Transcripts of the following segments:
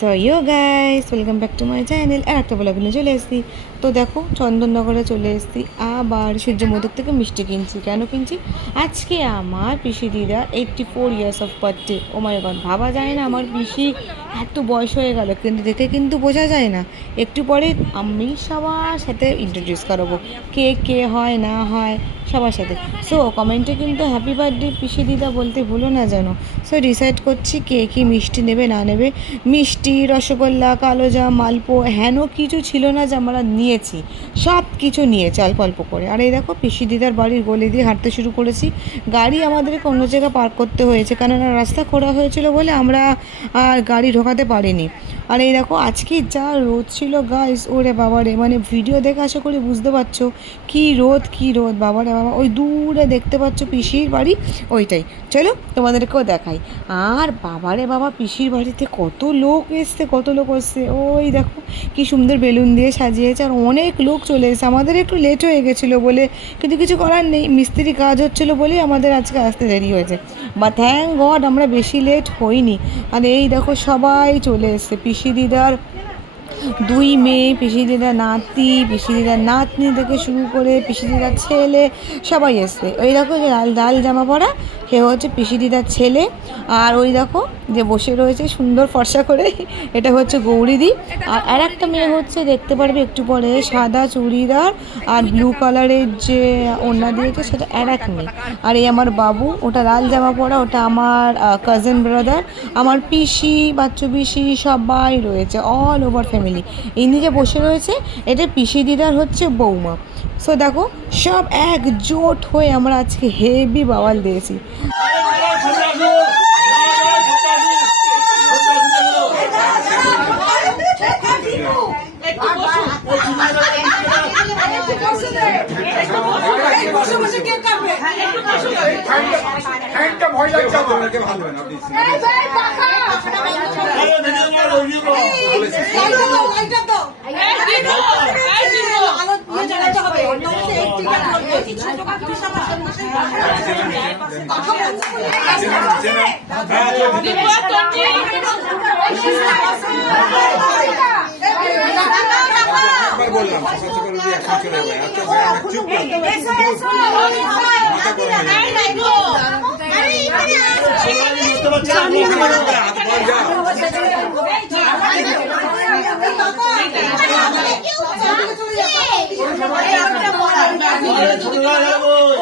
So you guys welcome back to my channel. আর একটা blog নিয়ে চলে এসেছি। তো দেখো চন্দননগরে চলে এসেছি, আবার সূর্য মন্দির থেকে মিষ্টি কিনছি। কেন কিনছি? আজকে আমার পিসি দিদা 84 years of birthday. Oh my god, ভাবা যায় না আমার পিসি এত বয়স হয়ে গেল, কিন্তু দেখে কিন্তু বোঝা যায় না। একটু পরে আমি সবার সাথে ইন্ট্রোডিউস করাবো, কে কে হয় না হয় সবার সাথে। সো কমেন্টে কিন্তু হ্যাপি বার্থডে পিসি দিদা বলতে ভুলো না যেন। সো ডিসাইড করছি কে কী মিষ্টি নেবে না নেবে। মিষ্টি, রসগোল্লা, কালোজাম, মালপো, হেন কিছু ছিল না যে আমরা নিয়েছি, সব কিছু নিয়েছি অল্প অল্প করে। আর এই দেখো পিসি দিদার বাড়ির গলি দিয়ে হাঁটতে শুরু করেছি। গাড়ি আমাদেরকে অন্য জায়গায় পার্ক করতে হয়েছে, কেননা রাস্তা খোঁড়া হয়েছিল বলে আমরা আর গাড়ি ঢোকাতে পারিনি। আর এই দেখো আজকে যা রোদ ছিল গাইস, ওরে বাবারে, মানে ভিডিও দেখে আশা করি বুঝতে পারছো কী রোদ কী রোদ, বাবারে বাবা। ওই দূরে দেখতে পাচ্ছ পিসির বাড়ি, ওইটাই। চলো তোমাদেরকেও দেখাই। আর বাবারে বাবা, পিসির বাড়িতে কত লোক এসছে, কত লোক এসছে। ওই দেখো কি সুন্দর বেলুন দিয়ে সাজিয়েছে, আর অনেক লোক চলে এসেছে। আমাদের একটু লেট হয়ে গেছিলো বলে, কিন্তু কিছু করার নেই, মিস্ত্রি কাজ হচ্ছিলো বলেই আমাদের আজকে আসতে দেরি হয়েছে। বা থ্যাংক গড আমরা বেশি লেট হইনি। আর এই দেখো সবাই চলে এসছে, পিসি দিদার দুই মেয়ে, পিসি দিদার নাতি, পিসি দিদার নাতনি থেকে শুরু করে পিসি দিদার ছেলে, সবাই এসছে। ওই দেখো যে লাল লাল জামা পরা, সে হচ্ছে পিসি দিদার ছেলে। আর ওই দেখো যে বসে রয়েছে সুন্দর ফর্সা করে, এটা হচ্ছে গৌরীদি। আর একটা মেয়ে হচ্ছে, দেখতে পারবে একটু পরে, সাদা চুড়িদার আর ব্লু কালারের যে ওড়না দিয়েছে, সেটা আর এক মেয়ে। আর এই আমার বাবু, ওটা লাল জামা পরা, ওটা আমার কাজিন ব্রাদার। আমার পিসি, বাচ্চু পিসি সবাই রয়েছে, অল ওভার ফ্যামিলি। ইনি যে বসে রয়েছে, এটা পিসি দিদার হচ্ছে বৌমা। সো দেখো সব একজোট হয়ে আমরা আজকে হেভি বাওয়াল দিয়েছি। বললাম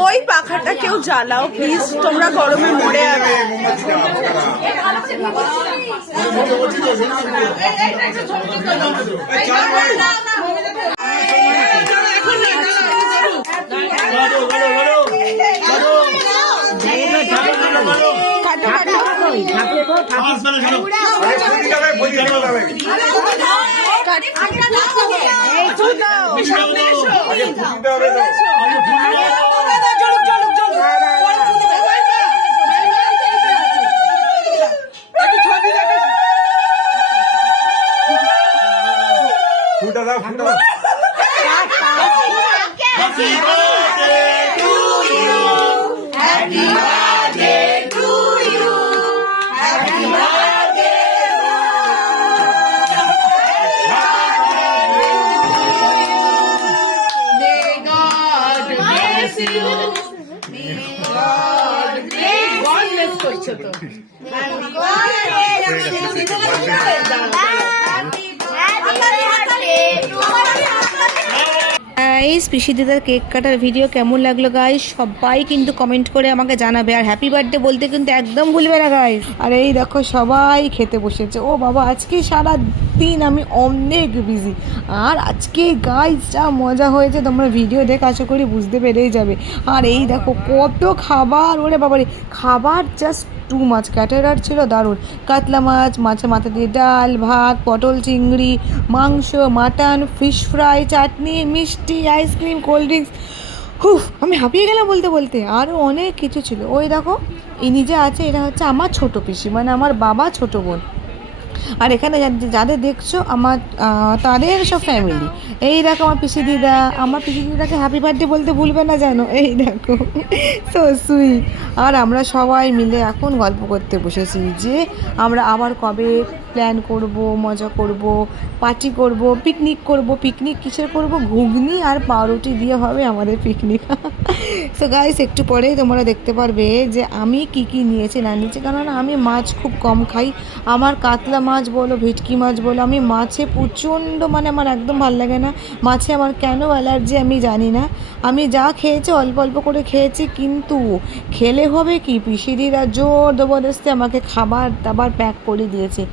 ওই পাখাটা কেউ জ্বালাও প্লিজ, তোমরা গরমে মরে যাবে। গাইস পিসি দিদার কেক কাটার ভিডিও কেমন লাগলো গাইস, সবাই কিন্তু কমেন্ট করে আমাকে জানাবে। আর হ্যাপি বার্থডে বলতে কিন্তু একদম ভুলবে না গাইস। আর এই দেখো সবাই খেতে বসেছে। ও বাবা, আজকে সারা দিন আমি অনেক বিজি। আর আজকে গাইস যা মজা হয়েছে, তোমরা ভিডিও দেখে আশা করি বুঝতে পেরেই যাবে। আর এই দেখো কত খাবার, ওরে বাবারে, খাবার জাস্ট টু মাছ। ক্যাটারার ছিল দারুণ, কাতলা মাছ, মাছের মাথা দিয়ে ডাল, ভাত, পটল চিংড়ি, মাংস, মাটন, ফিশ ফ্রাই, চাটনি, মিষ্টি, আইসক্রিম, কোল্ড ড্রিঙ্কস। হুফ, আমি হাঁপিয়ে গেলাম বলতে বলতে। আরও অনেক কিছু ছিল। ওই দেখো ইনি যে আছে, এটা হচ্ছে আমার ছোটো পিসি, মানে আমার বাবা ছোটো বোন। আর এখানে যাদের দেখছো আমার তাদের সব ফ্যামিলি। এই দেখো আমার পিসি দিদা, আমার পিসি দিদাকে হ্যাপি বার্থডে বলতে ভুলবে না জানো। এই দেখো সো সুইট। আর আমরা সবাই মিলে এখন গল্প করতে বসেছি যে আমরা আবার কবে প্ল্যান করব, মজা করব, পার্টি করব, পিকনিক করব। পিকনিক কিসের করব? ঘুগনি আর পাউরুটি দিয়ে হবে আমাদের পিকনিক। সো গাইস, একটু পরেই তোমরা দেখতে পারবে যে আমি কি কি নিয়েছি না নিয়েছি, কারণ আমি মাছ খুব কম খাই। আমার কাতলা মাছ বলো, ভেটকি মাছ বলো, আমি মাছে প্রচণ্ড মানে আমার একদম ভালো লাগে না। মাছে আমার কেন অ্যালার্জি আমি জানি না। আমি যা খেয়েছি অল্প অল্প করে খেয়েছি, কিন্তু খেলে হবে কি, পিসিদিরা জোর জবরদস্তি আমাকে খাবার দাবার প্যাক করে দিয়েছে।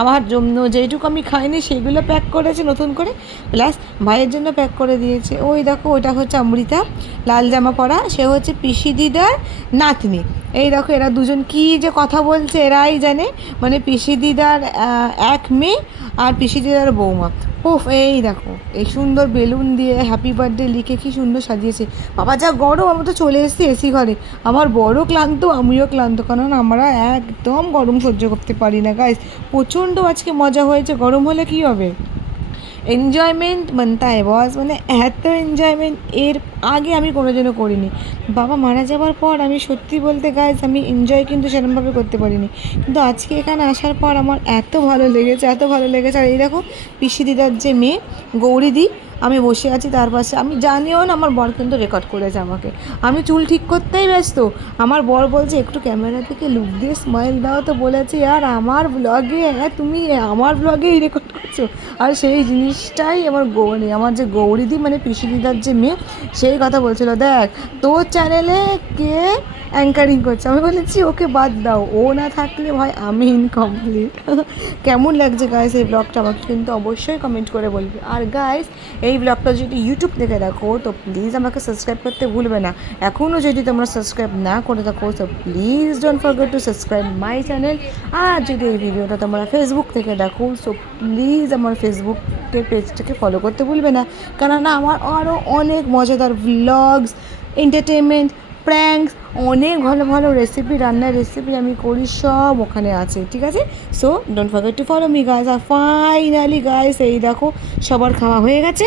আমার জন্য যেইটুকু আমি খাইনি সেগুলো প্যাক করেছে নতুন করে, প্লাস ভাইয়ের জন্য প্যাক করে দিয়েছে। ওই দেখো, ওইটা হচ্ছে অমৃতা, লাল জামা পরা, সে হচ্ছে পিসি দিদার নাতনি। এই দেখো এরা দুজন কি যে কথা বলছে এরাই জানে, মানে পিসি দিদার এক মেয়ে আর পিসি দিদার বৌমা। ওফ, এই দেখো এই সুন্দর বেলুন দিয়ে হ্যাপি বার্থডে লিখে কি সুন্দর সাজিয়েছে। বাবা যা গরম, আমি তো চলে এসেছি এসি ঘরে। আমার বড় ক্লান্ত, আমিও ক্লান্ত, কারণ আমরা একদম গরম সহ্য করতে পারি না গাইস। প্রচণ্ড আজকে মজা হয়েছে। গরম হলে কী হবে, এনজয়মেন্ট মানতা হয় বস, মানে এত এনজয়মেন্ট এর আগে আমি কোনোদিনও করিনি। বাবা মারা যাওয়ার পর আমি সত্যি বলতে গাইস আমি এনজয় কিন্তু সেরকমভাবে করতে পারিনি, কিন্তু আজকে এখানে আসার পর আমার এত ভালো লেগেছে, এত ভালো লেগেছে। আর এই দেখো পিসি দিদার যে মেয়ে গৌরীদি, আমি বসে আছি তার পাশে। আমি জানিও না, আমার বর কিন্তু রেকর্ড করেছে আমাকে। আমি চুল ঠিক করতেই ব্যস্ত, আমার বর বলছে একটু ক্যামেরা থেকে লুক দিয়ে স্মাইল দাও, তো বলেছি আর আমার ব্লগে, তুমি আমার ব্লগেই রেকর্ড করছো। আর সেই জিনিসটাই আমার আমার যে গৌরীদি মানে পিসি দিদার যে মেয়ে, সেই কথা বলছিল, দেখ তোর চ্যানেলে কে অ্যাঙ্কারিং করছে। আমি বলেছি ওকে বাদ দাও, ও না থাকলে ভাই আমি ইনকমপ্লিট। কেমন লাগছে গাইস এই ব্লগটা আমাকে কিন্তু অবশ্যই কমেন্ট করে বলবে। আর গাইস এই ব্লগটা যদি ইউটিউব থেকে দেখো তো প্লিজ আমাকে সাবস্ক্রাইব করতে ভুলবে না। এখনও যদি তোমরা সাবস্ক্রাইব না করে থাকো তো please don't forget to subscribe my channel. আর যদি এই ভিডিওটা তোমরা ফেসবুক থেকে দেখো সো প্লিজ আমার ফেসবুকের পেজটাকে ফলো করতে ভুলবে না, কেননা আমার আরও অনেক মজাদার ভ্লগস, এন্টারটেনমেন্ট, প্র্যাঙ্কস, অনেক ভালো ভালো রেসিপি, রান্নার রেসিপি আমি করি, সব ওখানে আছে, ঠিক আছে? So don't forget to follow me guys. আর ফাইনালি গাইস এই দেখো সবার খাওয়া হয়ে গেছে,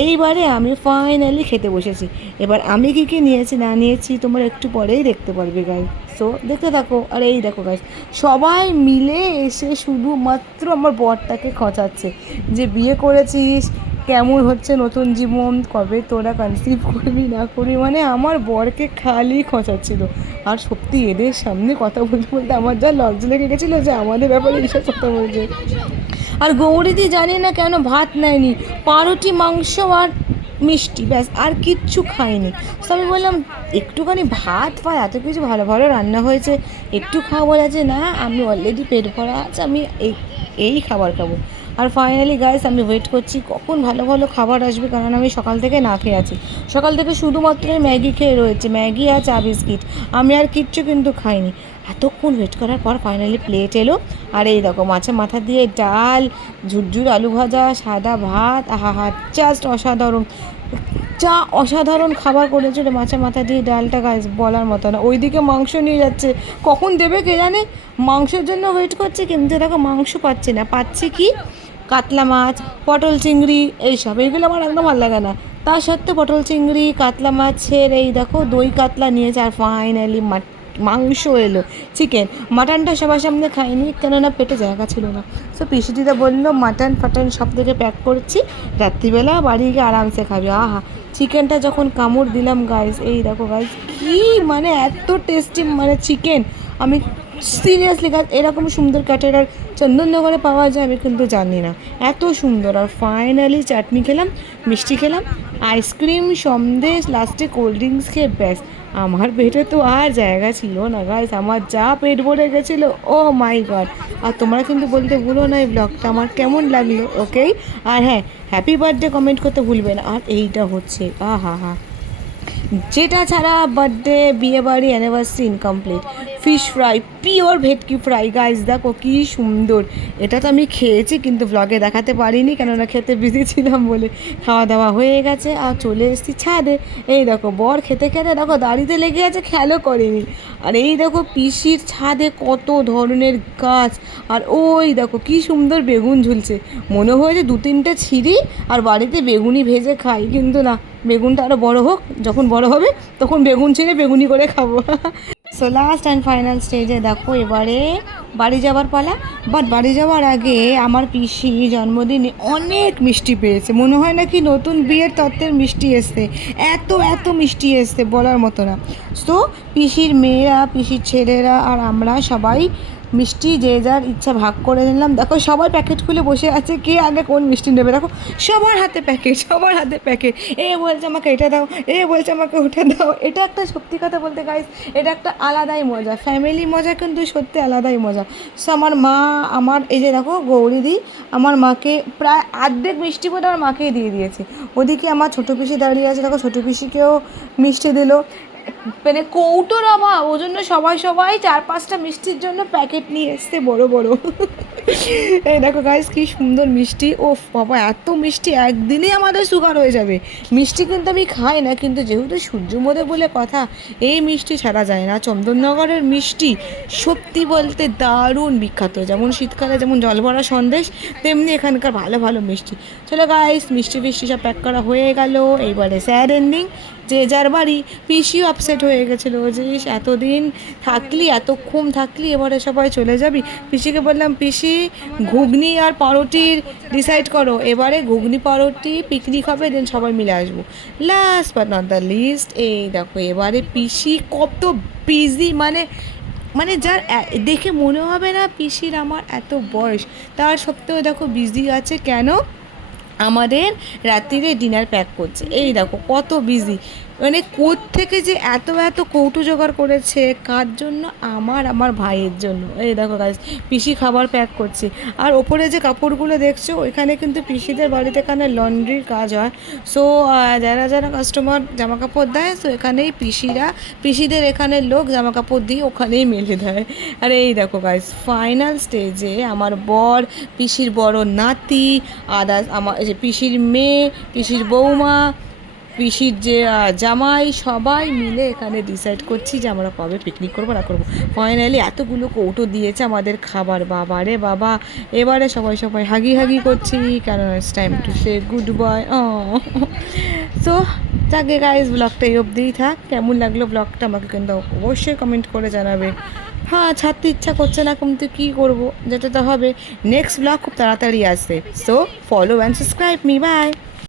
এইবারে আমি ফাইনালি খেতে বসেছি। এবার আমি কী কী নিয়েছি না নিয়েছি তোমরা একটু পরেই দেখতে পারবে গাইস। সো দেখতে থাকো। আর এই দেখো গাইস সবাই মিলে এসে শুধুমাত্র আমার বরটাকে খচাচ্ছে যে বিয়ে করেছিস, কেমন হচ্ছে নতুন জীবন, কবে তোরা কনসিভ করবি না করবি, মানে আমার বরকে খালি খোঁচাচ্ছিল। আর সত্যি এদের সামনে কথা বলতে বলতে আমার যা লজ্জা লেগে গেছিলো যে আমাদের ব্যাপারে এইসব কথা বলছে। আর গৌরীদি জানি না কেন ভাত নেয়নি, পাউরুটি, মাংস আর মিষ্টি, ব্যাস আর কিচ্ছু খাইনি। তো আমি বললাম একটুখানি ভাত বা এত কিছু ভালো ভালো রান্না হয়েছে, একটু খাওয়া বলা যে না, আমি অলরেডি পেট ভরা আছে, আমি এই খাবার খাবো। আর ফাইনালি গাইস আমি ওয়েট করছি কখন ভালো ভালো খাবার আসবে, কারণ আমি সকাল থেকে না খেয়ে আছি। সকাল থেকে শুধুমাত্র ম্যাগি খেয়ে রয়েছে, ম্যাগি আর চা বিস্কিট, আমি আর কিচ্ছু কিন্তু খাইনি। এতক্ষণ ওয়েট করার পর ফাইনালি প্লেট এলো। আর এই দেখো মাছের মাথা দিয়ে ডাল, ঝুরঝুর আলু ভাজা, সাদা ভাত, আহা জাস্ট অসাধারণ, যা অসাধারণ খাবার করেছিল মাছের মাথা দিয়ে ডালটা গাইস বলার মতো না। ওইদিকে মাংস নিয়ে যাচ্ছে, কখন দেবে কে জানে, মাংসের জন্য ওয়েট করছে, কিন্তু দেখো মাংস পাচ্ছি না, পাচ্ছি কি কাতলা মাছ, পটল চিংড়ি, এইসব, এইগুলো আমার একদম ভালো লাগে না। তা সত্ত্বেও পটল চিংড়ি, কাতলা মাছের এই দেখো দই কাতলা নিয়েছে। আর ফাইনালি মাংস এলো, চিকেন। মাটনটা সবার সামনে খাইনি, কেননা পেটে জায়গা ছিল না। সো পিসি দিদা বললো মাটন ফাটন সব থেকে প্যাক করছি, রাত্রিবেলা বাড়ি গিয়ে আরামসে খাবি। আহা চিকেনটা যখন কামড় দিলাম গাইস, এই দেখো গাইস কি মানে এত টেস্টি মানে চিকেন, আমি সিরিয়াসলি গাছ এরকম সুন্দর ক্যাটারার চন্দননগরে পাওয়া যায় আমি কিন্তু জানি না, এত সুন্দর। আর ফাইনালি চাটনি খেলাম, মিষ্টি খেলাম, আইসক্রিম, সন্দেশ, লাস্টে কোল্ড ড্রিঙ্কস খেয়ে ব্যাস আমার পেটে তো আর জায়গা ছিল না গাইস, আমার যা পেট ভরে গেছিলো, ও মাই গড। আর তোমরা কিন্তু বলতে ভুলো না এই ব্লগটা আমার কেমন লাগলো, ওকে? আর হ্যাঁ, হ্যাপি বার্থডে কমেন্ট করতে ভুলবে না। আর এইটা হচ্ছে আহা হা, যেটা ছাড়া বার্থডে, বিয়ে বাড়ি, anniversary incomplete. Fish fry, pure ভেটকি ফ্রাই গাইস, দেখো কী সুন্দর। এটা তো আমি খেয়েছি কিন্তু ব্লগে দেখাতে পারিনি, কেননা খেতে বিজি ছিলাম বলে। খাওয়া দাওয়া হয়ে গেছে আর চলে এসেছি ছাদে। এই দেখো বর খেতে খেতে দেখো দাড়িতে লেগে আছে, খেয়ালও করেনি। আর এই দেখো পিসির ছাদে কত ধরনের গাছ, আর ওই দেখো কী সুন্দর বেগুন ঝুলছে। মনে হয়েছে 2-3টে ছিঁড়ি আর বাড়িতে বেগুনি ভেজে খাই, কিন্তু না, বেগুনটা আরও বড় হোক, যখন বড় হবে তখন বেগুন ছিঁড়ে বেগুনি করে খাবো। সো লাস্ট অ্যান্ড ফাইনাল স্টেজে দেখো এবারে বাড়ি যাওয়ার পালা। বাট বাড়ি যাওয়ার আগে আমার পিসি জন্মদিনে অনেক মিষ্টি পেয়েছে, মনে হয় না কি নতুন বিয়ের তত্ত্বের মিষ্টি এসছে, এত এত মিষ্টি এসছে বলার মতো না। সো পিসির মেয়েরা, পিসির ছেলেরা আর আমরা সবাই মিষ্টি যে যার ইচ্ছা ভাগ করে নিলাম। দেখো সবাই প্যাকেট খুলে বসে আছে, কে আগে কোন মিষ্টি নেবে। দেখো সবার হাতে প্যাকেট, সবার হাতে প্যাকেট, এ বলছে আমাকে এটা দাও, এ বলছে আমাকে ওটা দাও। এটা একটা সত্যি কথা বলতে গাইস, এটা একটা আলাদাই মজা, ফ্যামিলি মজা কিন্তু সত্যি আলাদাই মজা। সো আমার মা, আমার এই যে দেখো গৌরীদি আমার মাকে প্রায় অর্ধেক মিষ্টি বলে আমার মাকেই দিয়ে দিয়েছে। ওদিকে আমার ছোটো পিসি দাঁড়িয়ে আছে, দেখো ছোটো পিসিকেও মিষ্টি দিল। মানে কৌটোর অভাব, ওই জন্য সবাই সবাই 4-5টা মিষ্টির জন্য প্যাকেট নিয়ে এসছে বড় বড়। এই দেখো গাইস কি সুন্দর মিষ্টি, ও বাবা এত মিষ্টি একদিনেই আমাদের সুগার হয়ে যাবে। মিষ্টি কিন্তু আমি খাই না, কিন্তু যেহেতু সূর্যমোদে বলে কথা, এই মিষ্টি ছাড়া যায় না। চন্দননগরের মিষ্টি সত্যি বলতে দারুণ বিখ্যাত, যেমন শীতকালে যেমন জলভরা সন্দেশ, তেমনি এখানকার ভালো ভালো মিষ্টি। চলো গাইস মিষ্টি ফিষ্টি সব প্যাক করা হয়ে গেল, এইবারে স্যাড এন্ডিং, যে যার বাড়ি। পিসিও আপসেট হয়ে গেছিলো যে এতদিন থাকলি, এতক্ষণ থাকলি, এবারে সবাই চলে যাবি। পিসিকে বললাম পিসি ঘুগনি আর পাউরুটির ডিসাইড করো, এবারে ঘুগনি পাউরুটি পিকনিক হবে, দেন সবাই মিলে আসবো। Last but not the least, এই দেখো এবারে পিসি কত বিজি, মানে যার দেখে মনে হবে না পিসির আমার এত বয়স, তার সত্ত্বেও দেখো বিজি আছে। কেন? আমাদের রাত্রিরে ডিনার প্যাক করছে, এই দেখো কত বিজি। মানে কোত্থেকে যে এত এত কৌটো জোগাড় করেছে, কার জন্য? আমার ভাইয়ের জন্য। এই দেখো গাইস পিসি খাবার প্যাক করছে। আর ওপরে যে কাপড়গুলো দেখছো, ওইখানে কিন্তু পিসিদের বাড়িতে এখানে লন্ড্রির কাজ হয়। সো যারা যারা কাস্টমার জামা কাপড় দেয়, সো এখানেই পিসিদের এখানে লোক জামা কাপড় দিয়ে ওখানেই মেলে দেয়। আর এই দেখো গাইস ফাইনাল স্টেজে আমার বর, পিসির বড় নাতি, আদার্স আমার যে পিসির মেয়ে, পিসির বৌমা, পিসির যে জামাই, সবাই মিলে এখানে ডিসাইড করছি যে আমরা কবে পিকনিক করবো না করবো। ফাইনালি এতগুলো কৌটো দিয়েছে আমাদের খাবার, বাবা রে বাবা। এবারে সবাই সবাই হাগি হাগি করছি, কারণ it's time to say good bye. So যাকে গাইজ ব্লগটা এই অবধিই থাক। কেমন লাগলো ব্লগটা আমাকে কিন্তু অবশ্যই কমেন্ট করে জানাবে। হ্যাঁ ছাড়তে ইচ্ছা করছে না, কিন্তু কী করবো, যেতে তো হবে। নেক্সট ব্লগ খুব তাড়াতাড়ি আসছে, so follow and subscribe me, by.